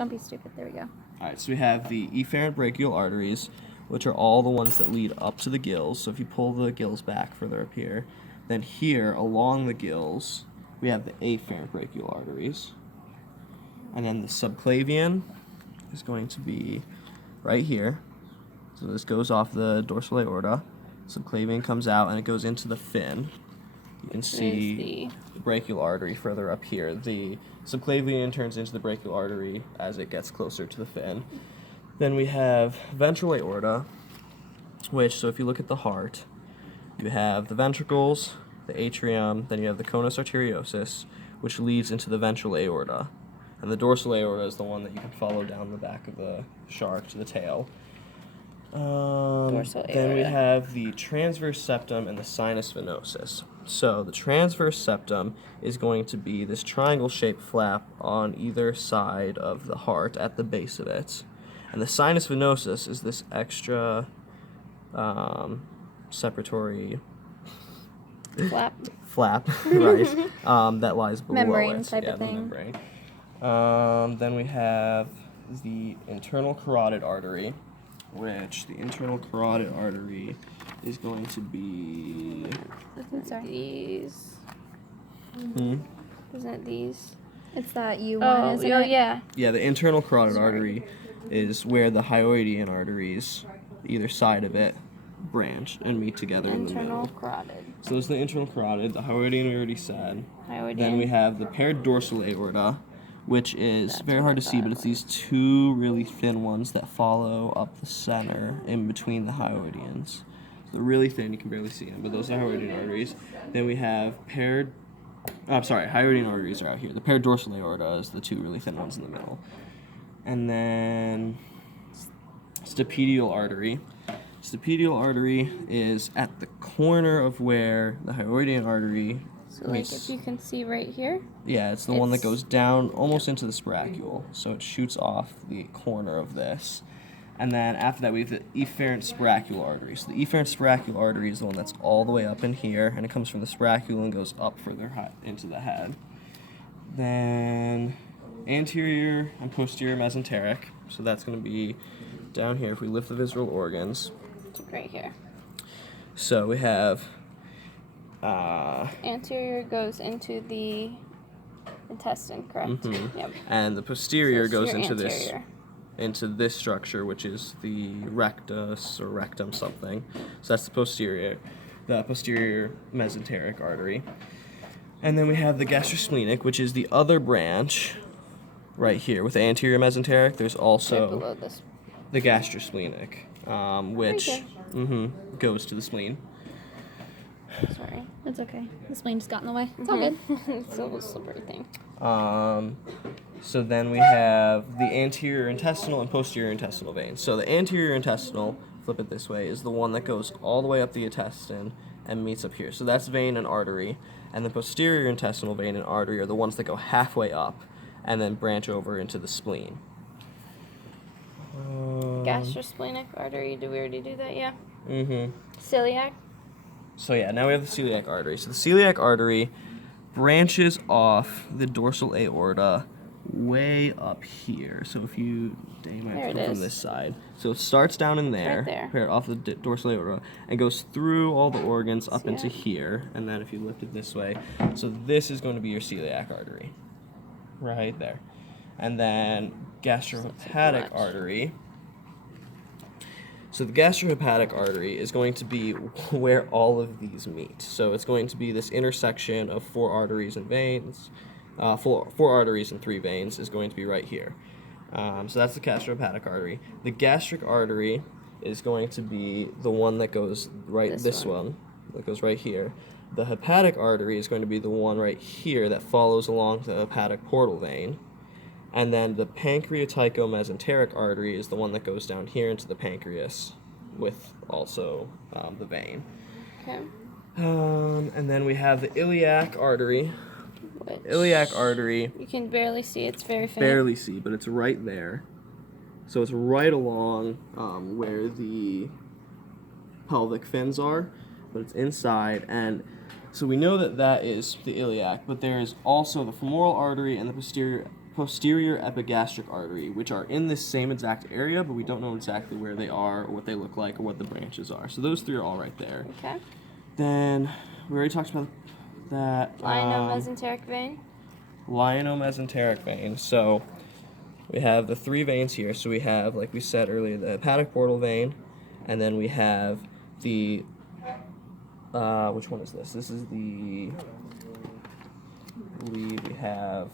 Don't be stupid. There we go. All right, so we have the efferent brachial arteries, which are all the ones that lead up to the gills. So if you pull the gills back further up here, then here along the gills, we have the afferent brachial arteries. And then the subclavian is going to be right here. So this goes off the dorsal aorta. Subclavian comes out and it goes into the fin. You can see the brachial artery further up here. The subclavian turns into the brachial artery as it gets closer to the fin. Then we have ventral aorta, which, so if you look at the heart, you have the ventricles, the atrium, then you have the conus arteriosus, which leads into the ventral aorta. And the dorsal aorta is the one that you can follow down the back of the shark to the tail. Then we have the transverse septum and the sinus venosus. So the transverse septum is going to be this triangle-shaped flap on either side of the heart at the base of it. And the sinus venosus is this extra separatory flap, right, that lies below membrane it. type of thing. Membrane. Then we have the internal carotid artery, which the internal carotid artery is going to be... These. Isn't it these? It's that U1, isn't it? Yeah. Yeah, the internal carotid artery is where the hyoidian arteries, either side of it, branch and meet together in the middle. Internal carotid. So there's the internal carotid, the hyoidian we already said. Hyoidian. Then we have the paired dorsal aorta, which is very hard to see, but it's these two really thin ones that follow up the center in between the hyoidians. So they're really thin, you can barely see them, but those are hyoidian arteries. Then we have hyoidian arteries are out here. The paired dorsal aorta is the two really thin ones in the middle. And then stapedial artery. Stapedial artery is at the corner of where the hyoidian artery meets. Like if you can see right here? Yeah, it's the one that goes down almost into the sporacule. So it shoots off the corner of this. And then after that, we have the efferent sporacule artery. So the efferent sporacule artery is the one that's all the way up in here, and it comes from the sporacule and goes up further into the head. Then anterior and posterior mesenteric. So that's going to be down here if we lift the visceral organs. Right here. So we have... anterior goes into the intestine, correct? Mm-hmm. Yep. And the posterior goes into anterior. into this structure, which is the rectus or rectum something. So that's the posterior mesenteric artery. And then we have the gastrosplenic, which is the other branch right here. With the anterior mesenteric, there's also right below this. The gastrosplenic, which goes to the spleen. Sorry. It's okay. The spleen just got in the way. It's all good. It's a little slippery thing. So then we have the anterior intestinal and posterior intestinal veins. So the anterior intestinal, flip it this way, is the one that goes all the way up the intestine and meets up here. So that's vein and artery. And the posterior intestinal vein and artery are the ones that go halfway up and then branch over into the spleen. Gastrosplenic artery, did we already do that? Yeah. Celiac? So yeah, now we have the celiac artery. So the celiac artery branches off the dorsal aorta way up here. So if you might come from this side. So it starts down in there, right off the dorsal aorta, and goes through all the organs up into here. And then if you lift it this way, so this is going to be your celiac artery, right there. And then gastrohepatic artery. So the gastrohepatic artery is going to be where all of these meet. So it's going to be this intersection of 4 arteries and veins. 4 arteries and 3 veins is going to be right here. So that's the gastrohepatic artery. The gastric artery is going to be the one that goes this one that goes right here. The hepatic artery is going to be the one right here that follows along the hepatic portal vein. And then the pancreaticomesenteric artery is the one that goes down here into the pancreas with also the vein. Okay. And then we have the iliac artery. Iliac artery. You can barely see, it's very faint. Barely see, but it's right there. So it's right along where the pelvic fins are, but it's inside. And so we know that that is the iliac, but there is also the femoral artery and the posterior posterior epigastric artery, which are in this same exact area, but we don't know exactly where they are or what they look like or what the branches are. So those three are all right there. Okay. Then we already talked about that. Lienomesenteric vein. Lienomesenteric vein. So we have the three veins here. So we have, like we said earlier, the hepatic portal vein, and then we have the which one is this? This is the, I believe we have